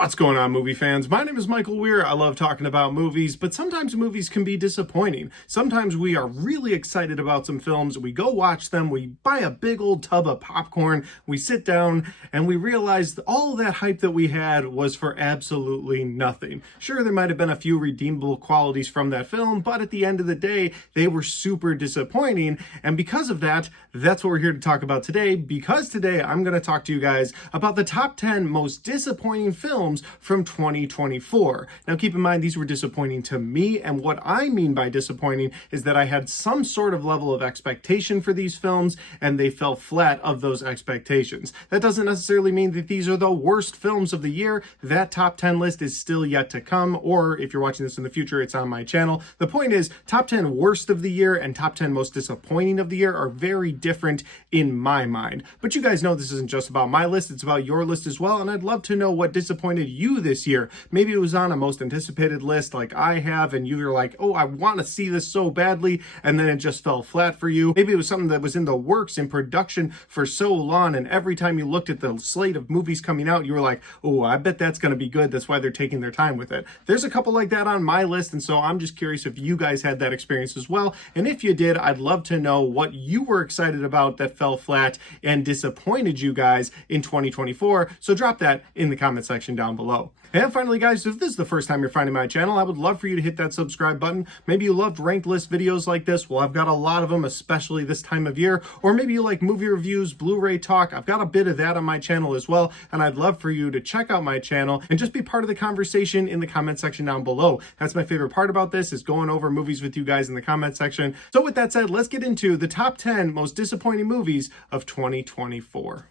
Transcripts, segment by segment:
What's going on, movie fans? My name is Michael Weer. I love talking about movies, but sometimes movies can be disappointing. Sometimes we are really excited about some films, we go watch them, we buy a big old tub of popcorn, we sit down, and we realize all that hype that we had was for absolutely nothing. Sure, there might have been a few redeemable qualities from that film, but at the end of the day, they were super disappointing, and because of that, that's what we're here to talk about today, because today I'm going to talk to you guys about the top 10 most disappointing films from 2024. Now keep in mind, these were disappointing to me, and what I mean by disappointing is that I had some sort of level of expectation for these films and they fell flat of those expectations. That doesn't necessarily mean that these are the worst films of the year. That top 10 list is still yet to come, or if you're watching this in the future, it's on my channel. The point is, top 10 worst of the year and top 10 most disappointing of the year are very different in my mind. But you guys know this isn't just about my list, it's about your list as well, and I'd love to know what disappointed you this year. Maybe it was on a most anticipated list like I have, and you were like, oh, I want to see this so badly, and then it just fell flat for you. Maybe it was something that was in the works, in production for so long, and every time you looked at the slate of movies coming out, you were like, oh, I bet that's going to be good. That's why they're taking their time with it. There's a couple like that on my list, and so I'm just curious if you guys had that experience as well, and if you did, I'd love to know what you were excited about that fell flat and disappointed you guys in 2024, so drop that in the comment section down below. And finally, guys, if this is the first time you're finding my channel, I would love for you to hit that subscribe button. Maybe you loved ranked list videos like this. Well, I've got a lot of them, especially this time of year. Or maybe you like movie reviews, Blu-ray talk. I've got a bit of that on my channel as well. And I'd love for you to check out my channel and just be part of the conversation in the comment section down below. That's my favorite part about this, is going over movies with you guys in the comment section. So with that said, let's get into the top 10 most disappointing movies of 2024.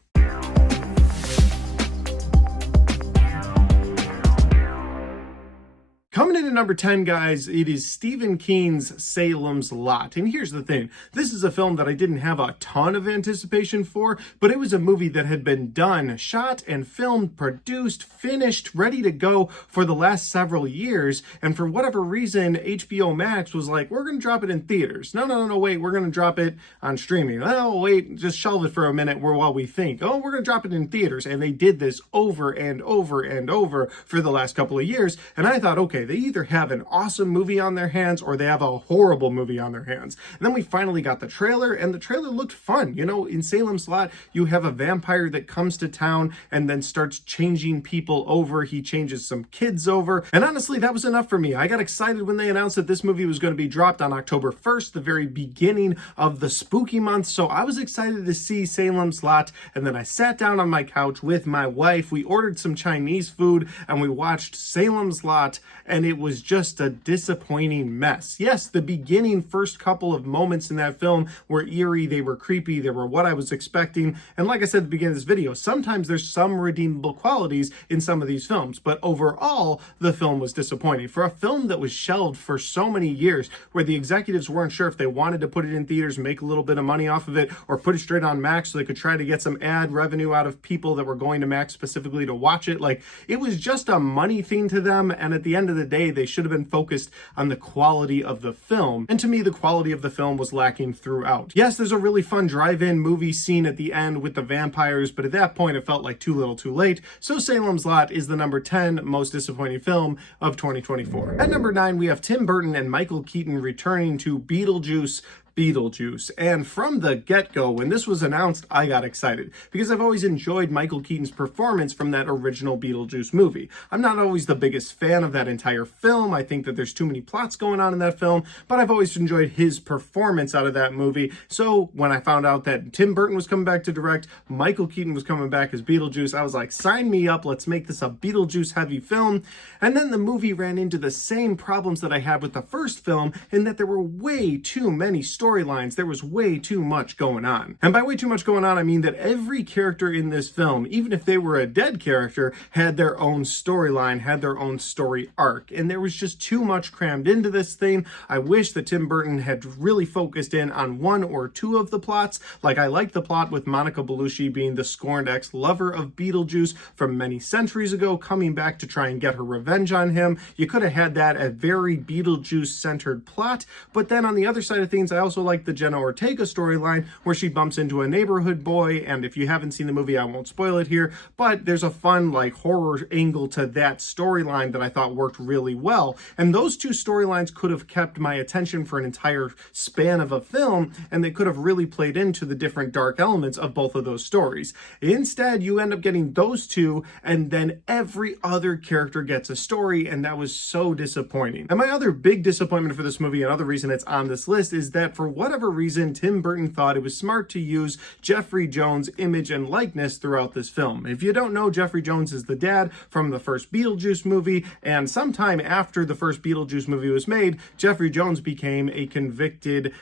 Coming in at number 10, guys, it is Stephen King's Salem's Lot. And here's the thing. This is a film that I didn't have a ton of anticipation for, but it was a movie that had been done, shot and filmed, produced, finished, ready to go for the last several years. And for whatever reason, HBO Max was like, we're going to drop it in theaters. No, wait, we're going to drop it on streaming. Oh, wait, just shelve it for a minute while we think. Oh, we're going to drop it in theaters. And they did this over and over and over for the last couple of years. And I thought, okay, they either have an awesome movie on their hands or they have a horrible movie on their hands. And then we finally got the trailer, and the trailer looked fun. You know, in Salem's Lot, you have a vampire that comes to town and then starts changing people over. He changes some kids over. And honestly, that was enough for me. I got excited when they announced that this movie was going to be dropped on October 1st, the very beginning of the spooky month. So I was excited to see Salem's Lot. And then I sat down on my couch with my wife. We ordered some Chinese food and we watched Salem's Lot, and it was just a disappointing mess. Yes, the beginning first couple of moments in that film were eerie, they were creepy, they were what I was expecting, and like I said at the beginning of this video, sometimes there's some redeemable qualities in some of these films, but overall, the film was disappointing. For a film that was shelved for so many years, where the executives weren't sure if they wanted to put it in theaters, make a little bit of money off of it, or put it straight on Max so they could try to get some ad revenue out of people that were going to Max specifically to watch it, like, it was just a money thing to them, and at the end of the day, they should have been focused on the quality of the film. And to me, the quality of the film was lacking throughout. Yes, there's a really fun drive-in movie scene at the end with the vampires, but at that point, it felt like too little too late. So Salem's Lot is the number 10 most disappointing film of 2024. At number 9, we have Tim Burton and Michael Keaton returning to Beetlejuice. And from the get-go, when this was announced, I got excited because I've always enjoyed Michael Keaton's performance from that original Beetlejuice movie. I'm not always the biggest fan of that entire film. I think that there's too many plots going on in that film, but I've always enjoyed his performance out of that movie. So when I found out that Tim Burton was coming back to direct, Michael Keaton was coming back as Beetlejuice, I was like, sign me up, let's make this a Beetlejuice-heavy film. And then the movie ran into the same problems that I had with the first film, in that there were way too many storylines. There was way too much going on. And by way too much going on, I mean that every character in this film, even if they were a dead character, had their own storyline, had their own story arc. And there was just too much crammed into this thing. I wish that Tim Burton had really focused in on one or two of the plots. Like, I liked the plot with Monica Bellucci being the scorned ex-lover of Beetlejuice from many centuries ago, coming back to try and get her revenge on him. You could have had that a very Beetlejuice-centered plot. But then on the other side of things, I also also like the Jenna Ortega storyline where she bumps into a neighborhood boy, and if you haven't seen the movie, I won't spoil it here, but there's a fun like horror angle to that storyline that I thought worked really well. And those two storylines could have kept my attention for an entire span of a film, and they could have really played into the different dark elements of both of those stories. Instead, you end up getting those two, and then every other character gets a story, and that was so disappointing. And my other big disappointment for this movie, another reason it's on this list, is that for whatever reason, Tim Burton thought it was smart to use Jeffrey Jones' image and likeness throughout this film. If you don't know, Jeffrey Jones is the dad from the first Beetlejuice movie, and sometime after the first Beetlejuice movie was made, Jeffrey Jones became a convicted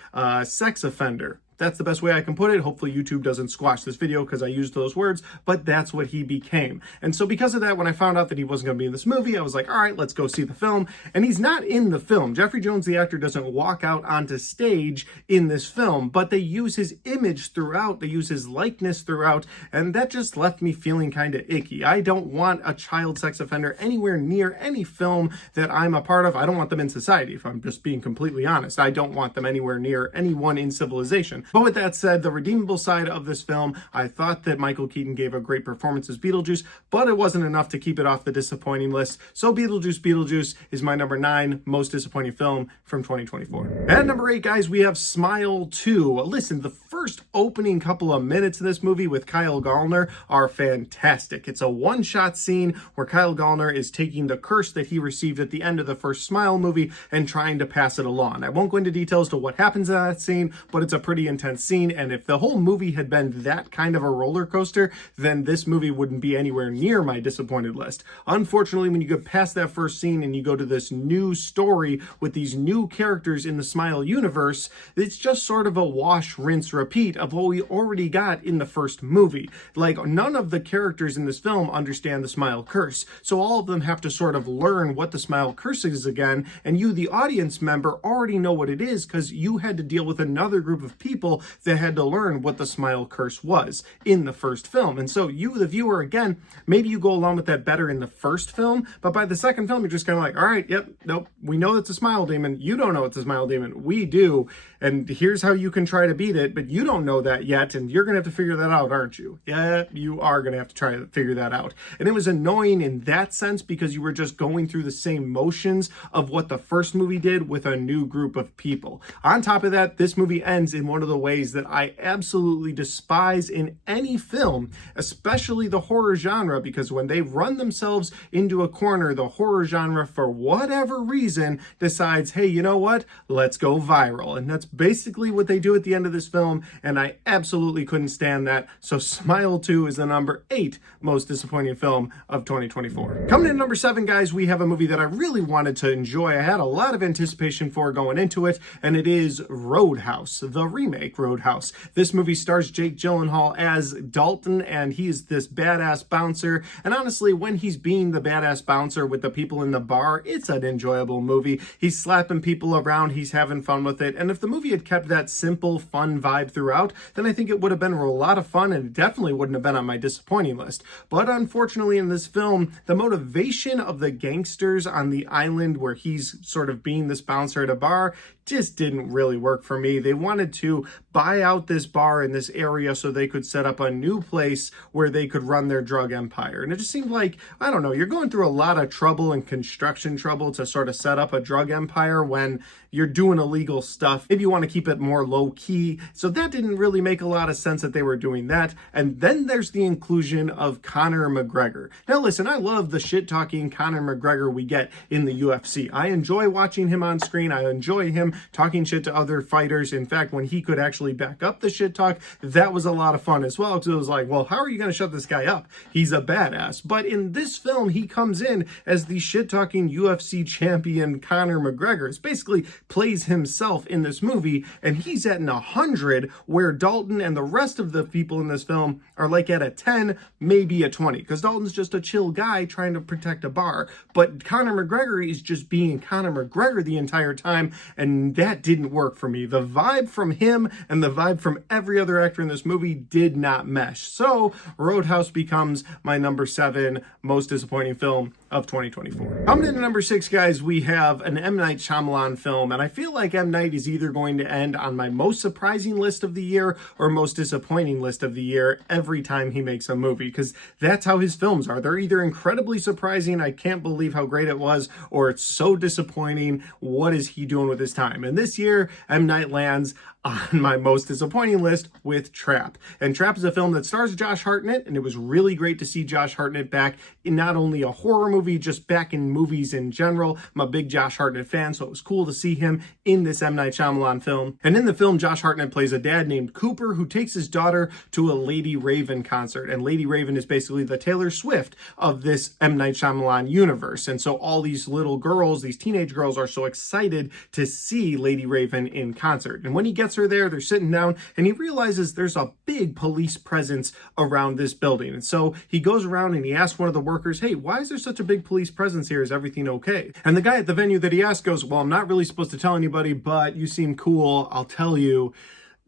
sex offender. That's the best way I can put it. Hopefully YouTube doesn't squash this video because I used those words, but that's what he became. And so because of that, when I found out that he wasn't going to be in this movie, I was like, all right, let's go see the film. And he's not in the film. Jeffrey Jones, the actor, doesn't walk out onto stage in this film, but they use his image throughout. They use his likeness throughout. And that just left me feeling kind of icky. I don't want a child sex offender anywhere near any film that I'm a part of. I don't want them in society, if I'm just being completely honest. I don't want them anywhere near anyone in civilization. But with that said, the redeemable side of this film, I thought that Michael Keaton gave a great performance as Beetlejuice, but it wasn't enough to keep it off the disappointing list. So Beetlejuice is my number 9 most disappointing film from 2024. At number 8, guys, we have Smile 2. Listen, the first opening couple of minutes of this movie with Kyle Gallner are fantastic. It's a one-shot scene where Kyle Gallner is taking the curse that he received at the end of the first Smile movie and trying to pass it along. I won't go into details to what happens in that scene, but it's a pretty intense scene, and if the whole movie had been that kind of a roller coaster, then this movie wouldn't be anywhere near my disappointed list. Unfortunately, when you get past that first scene and you go to this new story with these new characters in the Smile universe, it's just sort of a wash, rinse, repeat of what we already got in the first movie. Like, none of the characters in this film understand the Smile curse, so all of them have to sort of learn what the Smile curse is again, and you, the audience member, already know what it is because you had to deal with another group of people that had to learn what the Smile curse was in the first film. And so you, the viewer, again, maybe you go along with that better in the first film, but by the second film, you're just kind of like, all right, yep, nope, we know it's a Smile demon. You don't know it's a Smile demon. We do. And here's how you can try to beat it, but you don't know that yet, and you're going to have to figure that out, aren't you? Yeah, you are going to have to try to figure that out. And it was annoying in that sense because you were just going through the same motions of what the first movie did with a new group of people. On top of that, this movie ends in one of the ways that I absolutely despise in any film, especially the horror genre, because when they run themselves into a corner, the horror genre, for whatever reason, decides, hey, you know what? Let's go viral. And that's basically what they do at the end of this film, and I absolutely couldn't stand that. So Smile 2 is the number 8 most disappointing film of 2024. Coming in at number 7, guys, we have a movie that I really wanted to enjoy. I had a lot of anticipation for going into it, and it is Roadhouse, the remake Roadhouse. This movie stars Jake Gyllenhaal as Dalton, and he's this badass bouncer, and honestly, when he's being the badass bouncer with the people in the bar, it's an enjoyable movie. He's slapping people around, he's having fun with it, and if the movie had kept that simple, fun vibe throughout, then I think it would have been a lot of fun, and it definitely wouldn't have been on my disappointing list. But unfortunately, in this film, the motivation of the gangsters on the island where he's sort of being this bouncer at a bar just didn't really work for me. They wanted to buy out this bar in this area so they could set up a new place where they could run their drug empire. And it just seemed like, I don't know, you're going through a lot of trouble and construction trouble to sort of set up a drug empire when you're doing illegal stuff. Maybe you want to keep it more low key. So that didn't really make a lot of sense that they were doing that. And then there's the inclusion of Conor McGregor. Now listen, I love the shit talking Conor McGregor we get in the UFC. I enjoy watching him on screen. I enjoy him talking shit to other fighters. In fact, when he could actually back up the shit talk, that was a lot of fun as well. Because it was like, well, how are you going to shut this guy up? He's a badass. But in this film, he comes in as the shit talking UFC champion Conor McGregor. It's basically plays himself in this movie, and he's at an 100, where Dalton and the rest of the people in this film are like at a 10, maybe a 20, because Dalton's just a chill guy trying to protect a bar. But Conor McGregor is just being Conor McGregor the entire time, and that didn't work for me. The vibe from him and the vibe from every other actor in this movie did not mesh. So Roadhouse becomes my number 7 most disappointing film of 2024. Coming in at number 6, guys, we have an M. Night Shyamalan film, and I feel like M. Night is either going to end on my most surprising list of the year or most disappointing list of the year every time he makes a movie, because that's how his films are. They're either incredibly surprising, I can't believe how great it was, or it's so disappointing, what is he doing with his time? And this year, M. Night lands on my most disappointing list with Trap. And Trap is a film that stars Josh Hartnett, and it was really great to see Josh Hartnett back in not only a horror movie, just back in movies in general. I'm a big Josh Hartnett fan, so it was cool to see him in this M. Night Shyamalan film. And in the film, Josh Hartnett plays a dad named Cooper who takes his daughter to a Lady Raven concert. And Lady Raven is basically the Taylor Swift of this M. Night Shyamalan universe. And so all these little girls, these teenage girls, are so excited to see Lady Raven in concert. And when he gets her there, they're sitting down, and he realizes there's a big police presence around this building. And so he goes around and he asks one of the workers, hey, why is there such a big police presence here? Is everything okay? And the guy at the venue that he asked goes, well, I'm not really supposed to tell anybody, but you seem cool. I'll tell you.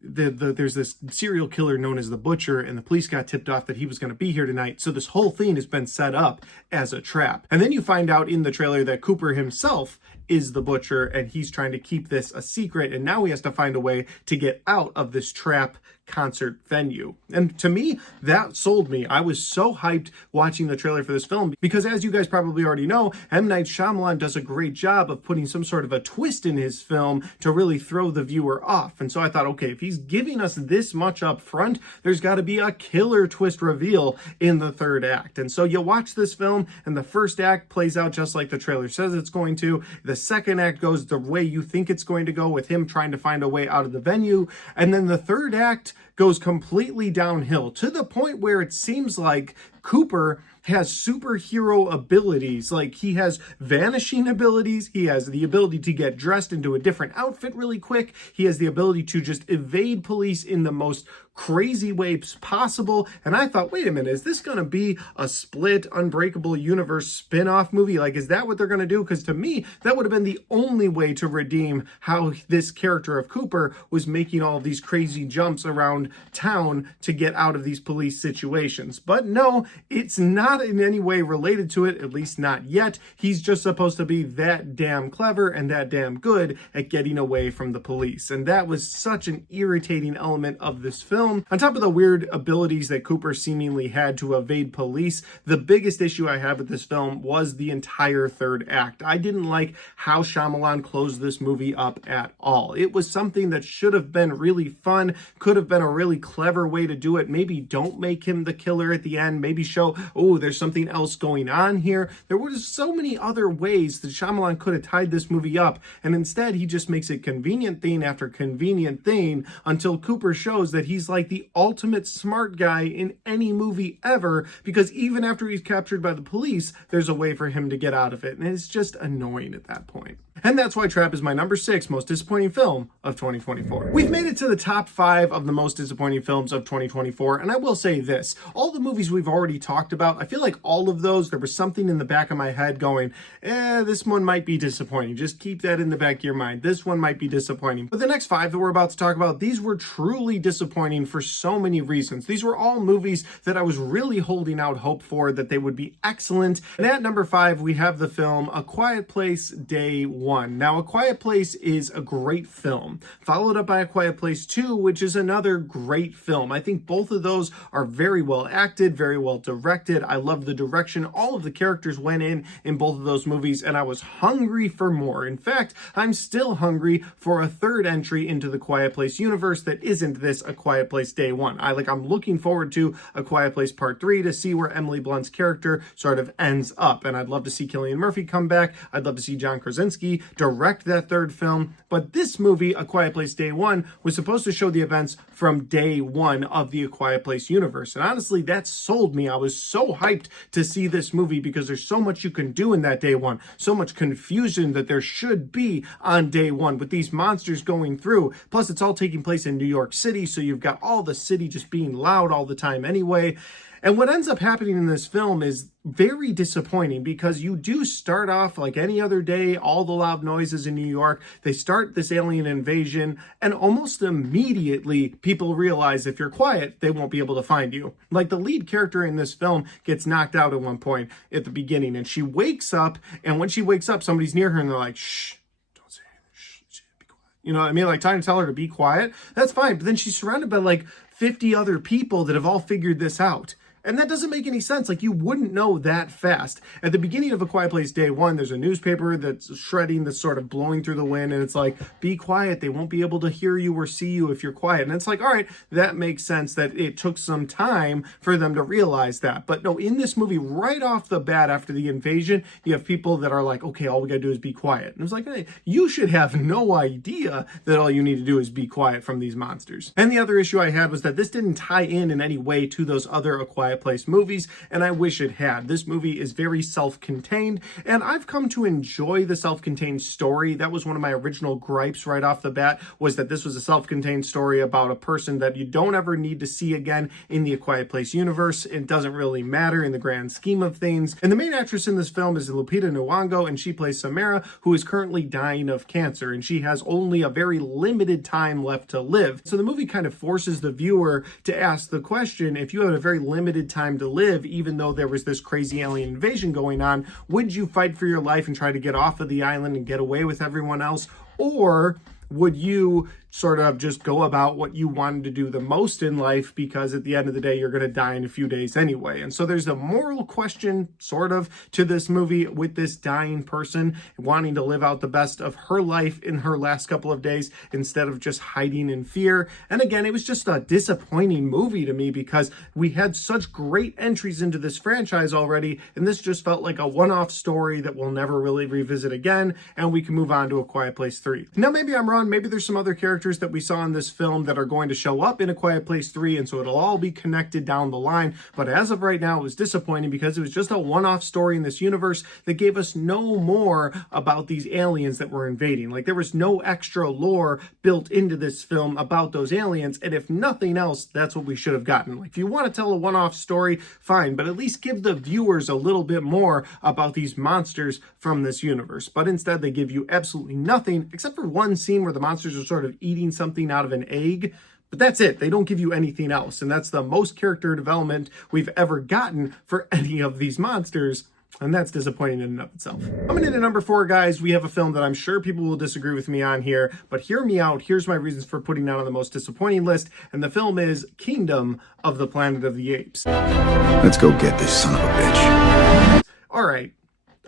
There's this serial killer known as the Butcher, and the police got tipped off that he was going to be here tonight. So this whole thing has been set up as a trap. And then you find out in the trailer that Cooper himself is the Butcher, and he's trying to keep this a secret. And now he has to find a way to get out of this trap concert venue. And to me, that sold me. I was so hyped watching the trailer for this film because, as you guys probably already know, M. Night Shyamalan does a great job of putting some sort of a twist in his film to really throw the viewer off. And so I thought, okay, if he's giving us this much up front, there's got to be a killer twist reveal in the third act. And so you watch this film, and the first act plays out just like the trailer says it's going to. The second act goes the way you think it's going to go, with him trying to find a way out of the venue. And then the third act goes completely downhill to the point where it seems like Cooper has superhero abilities. Like, he has vanishing abilities. He has the ability to get dressed into a different outfit really quick. He has the ability to just evade police in the most crazy ways possible. And I thought, wait a minute, is this going to be a split Unbreakable Universe spin-off movie? Like, is that what they're going to do? Because to me, that would have been the only way to redeem how this character of Cooper was making all of these crazy jumps around town to get out of these police situations. But no, it's not in any way related to it, at least not yet. He's just supposed to be that damn clever and that damn good at getting away from the police. And that was such an irritating element of this film. On top of the weird abilities that Cooper seemingly had to evade police, the biggest issue I had with this film was the entire third act. I didn't like how Shyamalan closed this movie up at all. It was something that should have been really fun, could have been a really clever way to do it. Maybe don't make him the killer at the end. Maybe show, oh, there's something else going on here. There were just so many other ways that Shyamalan could have tied this movie up, and instead he just makes it convenient thing after convenient thing until Cooper shows that he's like the ultimate smart guy in any movie ever, because even after he's captured by the police, there's a way for him to get out of it, and it's just annoying at that point. And that's why Trap is my number 6 most disappointing film of 2024. We've made it to the top 5 of the most disappointing films of 2024, and I will say this, all the movies we've already talked about, I feel like all of those, there was something in the back of my head going, this one might be disappointing. Just keep that in the back of your mind. This one might be disappointing. But the next 5 that we're about to talk about, these were truly disappointing for so many reasons. These were all movies that I was really holding out hope for, that they would be excellent. And at number 5, we have the film A Quiet Place Day One. Now, A Quiet Place is a great film, followed up by A Quiet Place 2, which is another great film. I think both of those are very well acted, very well directed. I love the direction. All of the characters went in both of those movies, and I was hungry for more. In fact, I'm still hungry for a third entry into the Quiet Place universe that isn't this A Quiet Place Day One. I'm looking forward to A Quiet Place Part 3 to see where Emily Blunt's character sort of ends up. And I'd love to see Cillian Murphy come back. I'd love to see John Krasinski direct that third film. But this movie, A Quiet Place Day One, was supposed to show the events from day one of the A Quiet Place universe. And honestly, that sold me. I was so hyped to see this movie because there's so much you can do in that day one, so much confusion that there should be on day one with these monsters going through. Plus, it's all taking place in New York City, so you've got all the city just being loud all the time anyway. And what ends up happening in this film is very disappointing, because you do start off like any other day, all the loud noises in New York. They start this alien invasion, and almost immediately people realize if you're quiet, they won't be able to find you. Like, the lead character in this film gets knocked out at one point at the beginning, and she wakes up, and when she wakes up, somebody's near her and they're like, shh, don't say anything, shh, be quiet. You know what I mean? Like, trying to tell her to be quiet. That's fine. But then she's surrounded by like 50 other people that have all figured this out. And that doesn't make any sense. Like, you wouldn't know that fast. At the beginning of A Quiet Place Day 1, there's a newspaper that's shredding, that's sort of blowing through the wind, and it's like, be quiet. They won't be able to hear you or see you if you're quiet. And it's like, all right, that makes sense that it took some time for them to realize that. But no, in this movie, right off the bat after the invasion, you have people that are like, okay, all we gotta do is be quiet. And it's like, hey, you should have no idea that all you need to do is be quiet from these monsters. And the other issue I had was that this didn't tie in any way to those other A Quiet Place movies, and I wish it had. This movie is very self-contained, and I've come to enjoy the self-contained story. That was one of my original gripes right off the bat, was that this was a self-contained story about a person that you don't ever need to see again in the A Quiet Place universe. It doesn't really matter in the grand scheme of things. And the main actress in this film is Lupita Nyong'o, and she plays Samara, who is currently dying of cancer, and she has only a very limited time left to live. So the movie kind of forces the viewer to ask the question, if you had a very limited time to live, even though there was this crazy alien invasion going on, would you fight for your life and try to get off of the island and get away with everyone else? Or would you sort of just go about what you wanted to do the most in life, because at the end of the day, you're going to die in a few days anyway? And so there's a moral question sort of to this movie, with this dying person wanting to live out the best of her life in her last couple of days instead of just hiding in fear. And again, it was just a disappointing movie to me, because we had such great entries into this franchise already, and this just felt like a one-off story that we'll never really revisit again, and we can move on to A Quiet Place 3. Now, maybe I'm wrong. Maybe there's some other characters that we saw in this film that are going to show up in A Quiet Place 3, and so it'll all be connected down the line. But as of right now, it was disappointing, because it was just a one-off story in this universe that gave us no more about these aliens that were invading. Like, there was no extra lore built into this film about those aliens, and if nothing else, that's what we should have gotten. Like, if you want to tell a one-off story, fine, but at least give the viewers a little bit more about these monsters from this universe. But instead, they give you absolutely nothing, except for one scene where the monsters are sort of eating something out of an egg. But that's it. They don't give you anything else. And that's the most character development we've ever gotten for any of these monsters. And that's disappointing in and of itself. Coming in at number 4, guys, we have a film that I'm sure people will disagree with me on here, but hear me out. Here's my reasons for putting it on the most disappointing list. And the film is Kingdom of the Planet of the Apes. Let's go get this son of a bitch. All right.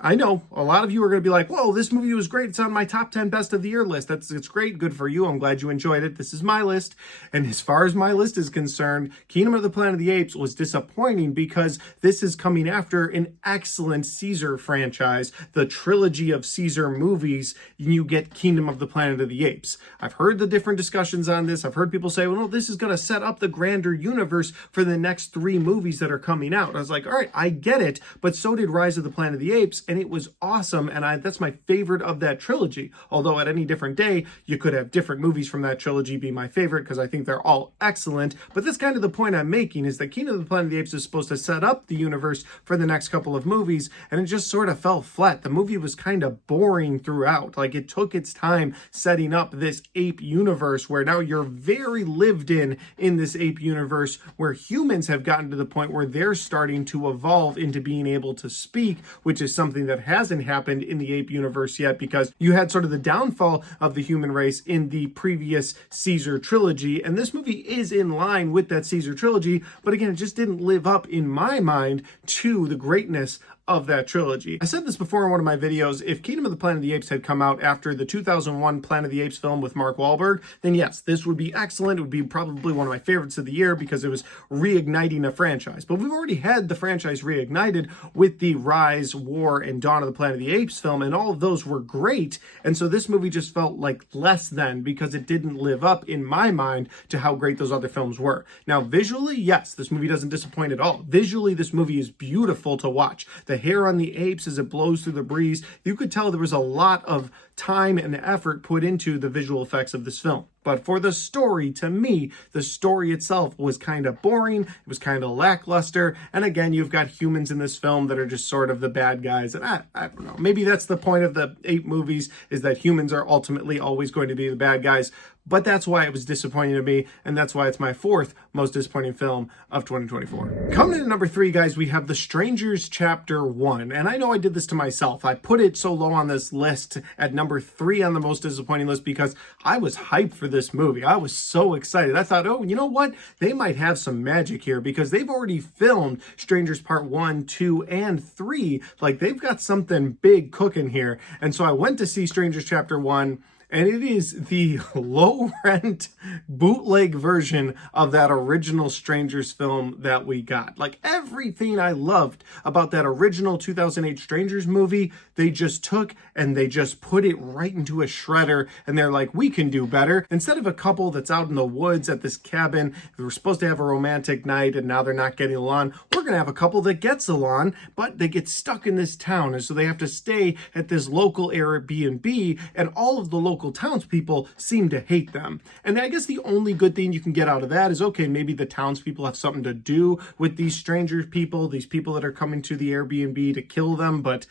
I know a lot of you are going to be like, whoa, this movie was great. It's on my top 10 best of the year list. It's great. Good for you. I'm glad you enjoyed it. This is my list. And as far as my list is concerned, Kingdom of the Planet of the Apes was disappointing, because this is coming after an excellent Caesar franchise, the trilogy of Caesar movies. You get Kingdom of the Planet of the Apes. I've heard the different discussions on this. I've heard people say, well, no, this is going to set up the grander universe for the next 3 movies that are coming out. I was like, all right, I get it. But so did Rise of the Planet of the Apes. And it was awesome, and that's my favorite of that trilogy. Although at any different day, you could have different movies from that trilogy be my favorite, because I think they're all excellent. But that's kind of the point I'm making, is that Kingdom of the Planet of the Apes is supposed to set up the universe for the next couple of movies, and it just sort of fell flat. The movie was kind of boring throughout. Like, it took its time setting up this ape universe, where now you're very lived in this ape universe, where humans have gotten to the point where they're starting to evolve into being able to speak, which is something that hasn't happened in the ape universe yet, because you had sort of the downfall of the human race in the previous Caesar trilogy, and this movie is in line with that Caesar trilogy, but again, it just didn't live up in my mind to the greatness of that trilogy. I said this before in one of my videos. If Kingdom of the Planet of the Apes had come out after the 2001 Planet of the Apes film with Mark Wahlberg, then yes, this would be excellent. It would be probably one of my favorites of the year, because it was reigniting a franchise. But we've already had the franchise reignited with the Rise, War, and Dawn of the Planet of the Apes film, and all of those were great. And so this movie just felt like less than, because it didn't live up in my mind to how great those other films were. Now, visually, yes, this movie doesn't disappoint at all. Visually, this movie is beautiful to watch. The hair on the apes as it blows through the breeze, you could tell there was a lot of time and effort put into the visual effects of this film. But for the story, to me, the story itself was kind of boring. It was kind of lackluster. And again, you've got humans in this film that are just sort of the bad guys. And I don't know, maybe that's the point of the 8 movies, is that humans are ultimately always going to be the bad guys. But that's why it was disappointing to me, and that's why it's my 4th most disappointing film of 2024. Coming in at number 3, guys, we have The Strangers Chapter 1. And I know I did this to myself. I put it so low on this list at number 3 on the most disappointing list because I was hyped for this movie. I was so excited. I thought, oh, you know what? They might have some magic here because they've already filmed Strangers Part 1, 2, and 3. Like, they've got something big cooking here. And so I went to see Strangers Chapter 1. And it is the low-rent bootleg version of that original Strangers film that we got. Like, everything I loved about that original 2008 Strangers movie, they just took and they just put it right into a shredder. And they're like, we can do better. Instead of a couple that's out in the woods at this cabin, they were supposed to have a romantic night and now they're not getting along. We're going to have a couple that gets along, but they get stuck in this town. And so they have to stay at this local Airbnb, and all of the local townspeople seem to hate them. And I guess the only good thing you can get out of that is, okay, maybe the townspeople have something to do with these stranger people, these people that are coming to the Airbnb to kill them, but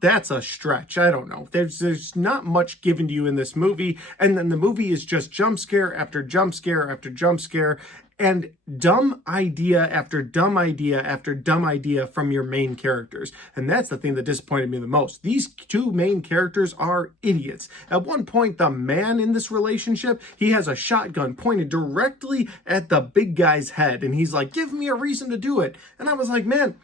that's a stretch. I don't know. There's not much given to you in this movie, and then the movie is just jump scare after jump scare after jump scare, and dumb idea after dumb idea after dumb idea from your main characters. And that's the thing that disappointed me the most. These 2 main characters are idiots. At one point, the man in this relationship, he has a shotgun pointed directly at the big guy's head. And he's like, give me a reason to do it. And I was like, man,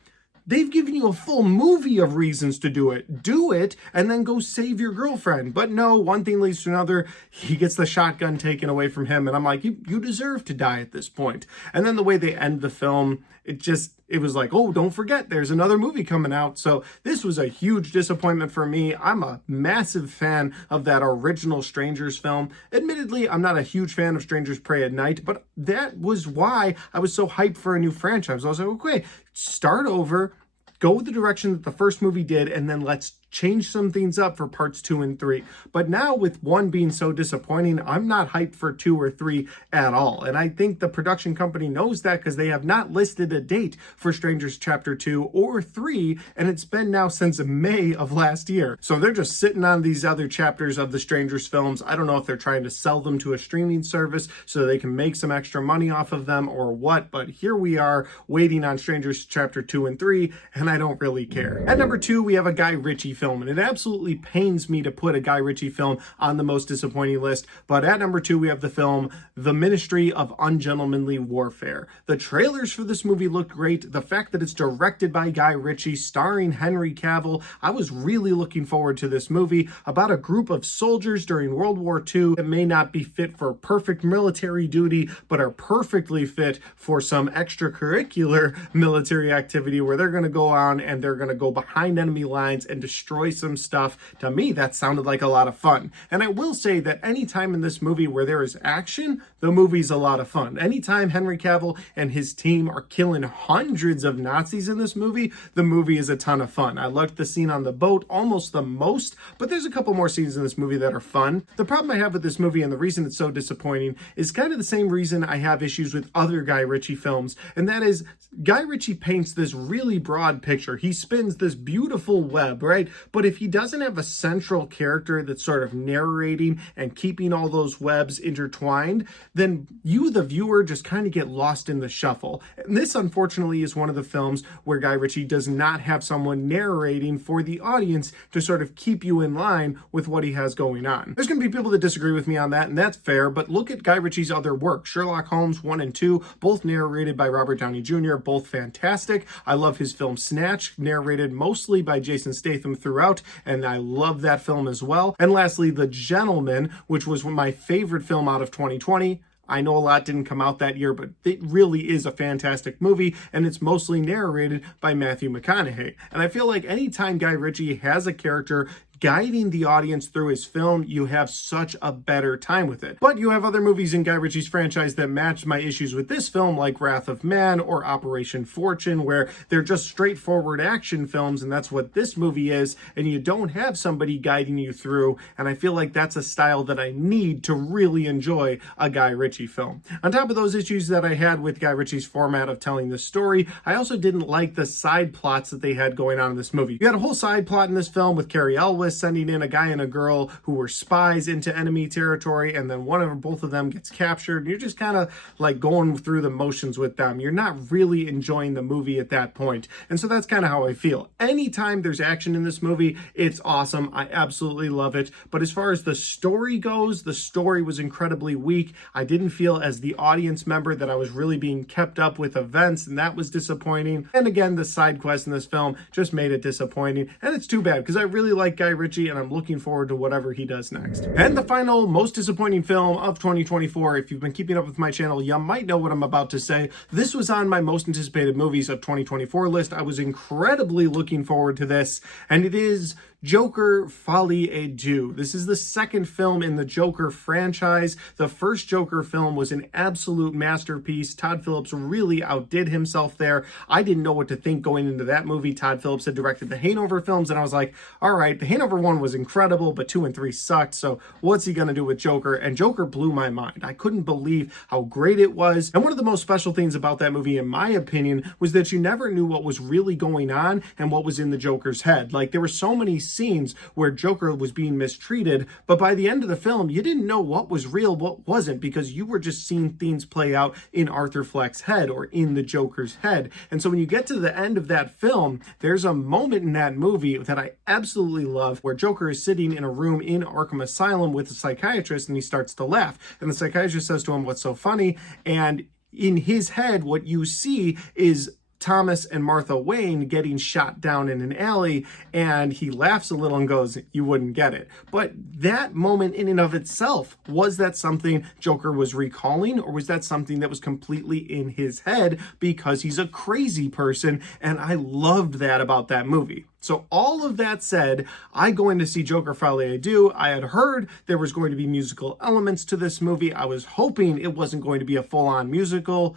they've given you a full movie of reasons to do it. Do it, and then go save your girlfriend. But no, one thing leads to another. He gets the shotgun taken away from him, and I'm like, you deserve to die at this point. And then the way they end the film, it was like, oh, don't forget, there's another movie coming out. So this was a huge disappointment for me. I'm a massive fan of that original Strangers film. Admittedly, I'm not a huge fan of Strangers Prey at Night, but that was why I was so hyped for a new franchise. I was like, okay, start over, go with the direction that the first movie did, and then let's change some things up for parts 2 and 3. But now with 1 being so disappointing, I'm not hyped for 2 or 3 at all. And I think the production company knows that because they have not listed a date for Strangers Chapter 2 or 3, and it's been now since May of last year. So they're just sitting on these other chapters of the Strangers films. I don't know if they're trying to sell them to a streaming service so they can make some extra money off of them or what, but here we are waiting on Strangers Chapter 2 and 3, and I don't really care. At number 2, we have a Guy Ritchie film. And it absolutely pains me to put a Guy Ritchie film on the most disappointing list. But at number 2, we have the film The Ministry of Ungentlemanly Warfare. The trailers for this movie look great. The fact that it's directed by Guy Ritchie, starring Henry Cavill, I was really looking forward to this movie about a group of soldiers during World War II that may not be fit for perfect military duty, but are perfectly fit for some extracurricular military activity where they're going to go on and they're going to go behind enemy lines and destroy some stuff. To me, that sounded like a lot of fun. And I will say that anytime in this movie where there is action, the movie's a lot of fun. Anytime Henry Cavill and his team are killing hundreds of Nazis in this movie, the movie is a ton of fun. I liked the scene on the boat almost the most, but there's a couple more scenes in this movie that are fun. The problem I have with this movie and the reason it's so disappointing is kind of the same reason I have issues with other Guy Ritchie films, and that is Guy Ritchie paints this really broad picture. He spins this beautiful web, right? But if he doesn't have a central character that's sort of narrating and keeping all those webs intertwined, then you, the viewer, just kind of get lost in the shuffle. And this, unfortunately, is one of the films where Guy Ritchie does not have someone narrating for the audience to sort of keep you in line with what he has going on. There's going to be people that disagree with me on that, and that's fair, but look at Guy Ritchie's other work. Sherlock Holmes 1 and 2, both narrated by Robert Downey Jr., both fantastic. I love his film Snatch, narrated mostly by Jason Statham throughout, and I love that film as well. And lastly, The Gentleman, which was my favorite film out of 2020. I know a lot didn't come out that year, but it really is a fantastic movie, and it's mostly narrated by Matthew McConaughey. And I feel like anytime Guy Ritchie has a character guiding the audience through his film, you have such a better time with it. But you have other movies in Guy Ritchie's franchise that match my issues with this film, like Wrath of Man or Operation Fortune, where they're just straightforward action films, and that's what this movie is, and you don't have somebody guiding you through, and I feel like that's a style that I need to really enjoy a Guy Ritchie film. On top of those issues that I had with Guy Ritchie's format of telling the story, I also didn't like the side plots that they had going on in this movie. You had a whole side plot in this film with Cary Elwes sending in a guy and a girl who were spies into enemy territory, and then both of them gets captured, and you're just kind of like going through the motions with them. You're not really enjoying the movie at that point. And so that's kind of how I feel. Anytime there's action in this movie, it's awesome. I absolutely love it. But as far as the story goes, the story was incredibly weak. I didn't feel as the audience member that I was really being kept up with events, and that was disappointing. And again, the side quest in this film just made it disappointing. And it's too bad because I really like Guy Ritchie and I'm looking forward to whatever he does next. And the final most disappointing film of 2024, if you've been keeping up with my channel, you might know what I'm about to say. This was on my most anticipated movies of 2024 list. I was incredibly looking forward to this, and it is Joker Folie à Deux. This is the second film in the Joker franchise. The first Joker film was an absolute masterpiece. Todd Phillips really outdid himself there. I didn't know what to think going into that movie. Todd Phillips had directed the Hanover films, and I was like, all right, the Hanover one was incredible, but 2 and 3 sucked, so what's he gonna do with Joker? And Joker blew my mind. I couldn't believe how great it was. And one of the most special things about that movie, in my opinion, was that you never knew what was really going on and what was in the Joker's head. Like, there were so many scenes where Joker was being mistreated, but by the end of the film, you didn't know what was real, what wasn't, because you were just seeing things play out in Arthur Fleck's head or in the Joker's head. And so when you get to the end of that film, there's a moment in that movie that I absolutely love where Joker is sitting in a room in Arkham Asylum with a psychiatrist, and he starts to laugh. And the psychiatrist says to him, "What's so funny?" And in his head, what you see is Thomas and Martha Wayne getting shot down in an alley, and he laughs a little and goes, "You wouldn't get it." But that moment in and of itself, was that something Joker was recalling, or was that something that was completely in his head because he's a crazy person? And I loved that about that movie. So all of that said, I go in to see Joker Folie à Deux. I had heard there was going to be musical elements to this movie. I was hoping it wasn't going to be a full-on musical,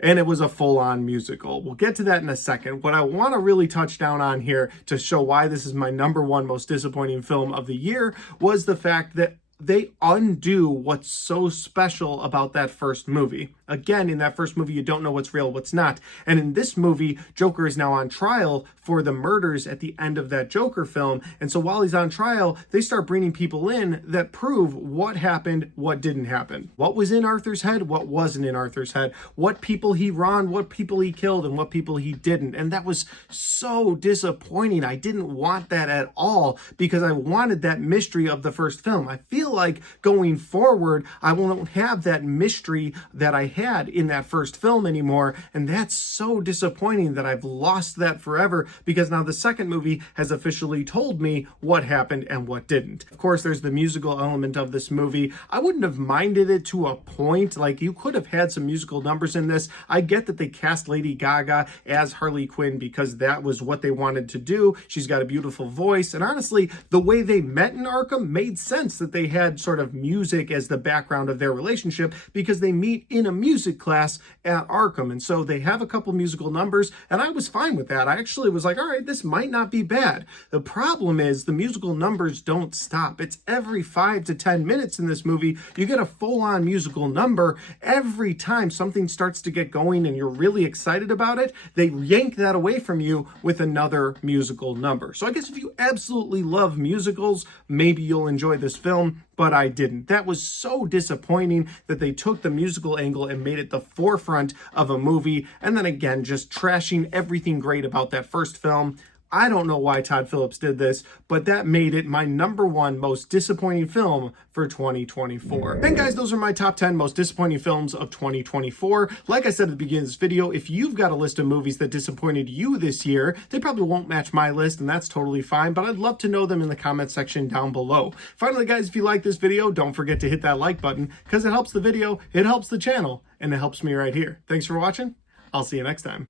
and it was a full-on musical. We'll get to that in a second. What I want to really touch down on here to show why this is my #1 most disappointing film of the year was the fact that they undo what's so special about that first movie. Again, in that first movie, you don't know what's real, what's not. And in this movie, Joker is now on trial for the murders at the end of that Joker film. And so while he's on trial, they start bringing people in that prove what happened, what didn't happen. What was in Arthur's head, what wasn't in Arthur's head. What people he wronged, what people he killed, and what people he didn't. And that was so disappointing. I didn't want that at all because I wanted that mystery of the first film. I feel like going forward, I won't have that mystery that I had in that first film anymore, and that's so disappointing that I've lost that forever because now the second movie has officially told me what happened and what didn't. Of course, there's the musical element of this movie. I wouldn't have minded it to a point. Like, you could have had some musical numbers in this. I get that they cast Lady Gaga as Harley Quinn because that was what they wanted to do. She's got a beautiful voice, and honestly, the way they met in Arkham made sense that they had sort of music as the background of their relationship because they meet in a music class at Arkham. And so they have a couple musical numbers, and I was fine with that. I actually was like, all right, this might not be bad. The problem is the musical numbers don't stop. It's every 5 to 10 minutes in this movie, you get a full-on musical number. Every time something starts to get going and you're really excited about it, they yank that away from you with another musical number. So I guess if you absolutely love musicals, maybe you'll enjoy this film, but I didn't. That was so disappointing that they took the musical angle and made it the forefront of a movie, and then again, just trashing everything great about that first film. I don't know why Todd Phillips did this, but that made it my #1 most disappointing film for 2024. And guys, those are my top 10 most disappointing films of 2024. Like I said at the beginning of this video, if you've got a list of movies that disappointed you this year, they probably won't match my list, and that's totally fine, but I'd love to know them in the comment section down below. Finally, guys, if you like this video, don't forget to hit that like button because it helps the video, it helps the channel, and it helps me right here. Thanks for watching. I'll see you next time.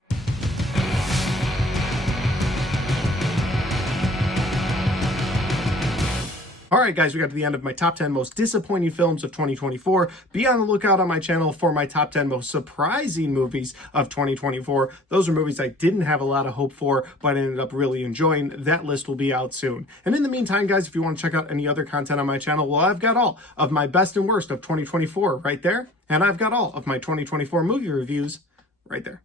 All right, guys, we got to the end of my top 10 most disappointing films of 2024. Be on the lookout on my channel for my top 10 most surprising movies of 2024. Those are movies I didn't have a lot of hope for, but ended up really enjoying. That list will be out soon. And in the meantime, guys, if you want to check out any other content on my channel, well, I've got all of my best and worst of 2024 right there. And I've got all of my 2024 movie reviews right there.